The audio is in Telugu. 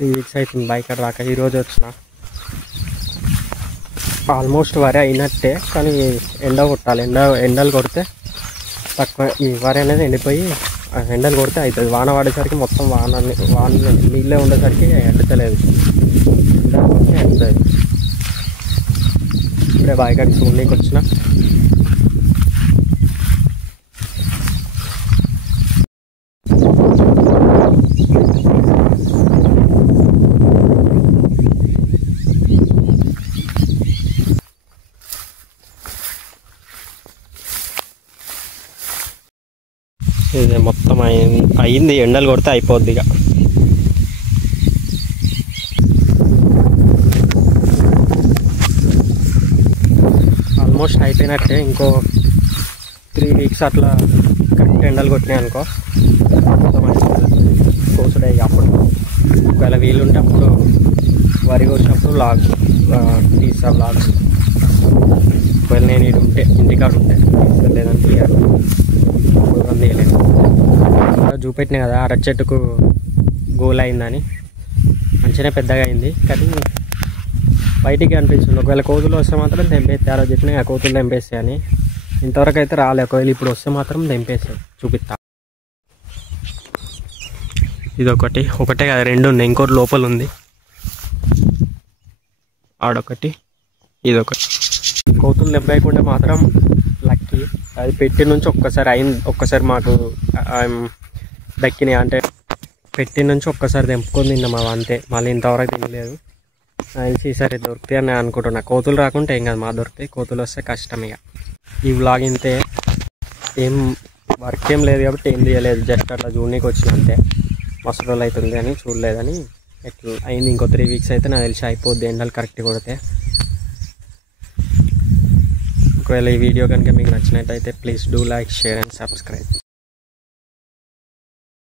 3 వీక్స్ అవుతుంది బైక్ రాక. ఈరోజు వచ్చిన. ఆల్మోస్ట్ వరి అయినట్టే, కానీ ఎండ కొట్టాలి. ఎండలు కొడితే తక్కువ ఈ వరి అనేది ఎండిపోయి ఎండలు కొడితే అవుతుంది. వాన పడేసరికి మొత్తం వాన నీళ్ళే ఉండేసరికి ఎండుతలేదు, దానికి ఎండుతుంది. ఇప్పుడే బాయికాడికి చూడనీకి వచ్చిన. ఇది మొత్తం అయింది, ఎండలు కొడితే అయిపోద్ది ఇక. ఆల్మోస్ట్ అయిపోయినట్టే. ఇంకో 3 వీక్స్ అట్లా కరెక్ట్ ఎండలు కొట్టినాయి అనుకో, కోసుడే. అప్పుడు ఒకవేళ వీలుంటే అప్పుడు వరి కోసినప్పుడు తీసా వ్లాగ్స్. ఒకవేళ నేను ఇది ఉంటే ఇంటికాడ ఉంటే లేదంటే తీయలేదు. చూపెట్టినా కదా అరటి చెట్టుకు గోల్ అయిందని. మంచిగానే పెద్దగా అయింది, కానీ బయటికి అనిపించింది. ఒకవేళ కోతులు వస్తే మాత్రం తెంపేస్తే, ఆ రోజు చెప్పినా కోతులు తెంపేస్తాయి అని. ఇంతవరకు అయితే రాలే. ఒకవేళ ఇప్పుడు వస్తే మాత్రం తెంపేస్తాయి. చూపిస్తా. ఇదొకటి, ఒకటే కదా, 2 ఉన్నాయి. ఇంకోటి లోపల ఉంది. ఆడొకటి, ఇదొకటి. కోతులు తెంపేయకుండా మాత్రం లక్కీ. అది పెట్టి నుంచి ఒక్కసారి మాకు దక్కినాయి. అంటే పెట్టి నుంచి ఒక్కసారి తెంపుకొని తిన్నాం అవి, అంతే. మళ్ళీ ఇంతవరకు తినలేదు. తెలిసి ఈసారి దొరుకుతాయి అని అనుకుంటున్నా. కోతులు రాకుంటే ఏం కాదు, దొరుకుతాయి. కోతులు వస్తే కష్టం ఇక. ఈ వ్లాగ్ ఇంతే. ఏం వర్క్ ఏం లేదు కాబట్టి ఏం తీయలేదు, జస్ట్ అట్లా చూడనీకి వచ్చిన అంతే. మస్తు రోజులు అవుతుంది అని చూడలేదని ఎట్లా అయింది. ఇంకో 3 వీక్స్ అయితే నాకు తెలిసి అయిపోద్ది, ఎండలు కరెక్ట్ కొడితే. ఒకవేళ ఈ వీడియో కనుక మీకు నచ్చినట్టయితే please do like, share and subscribe.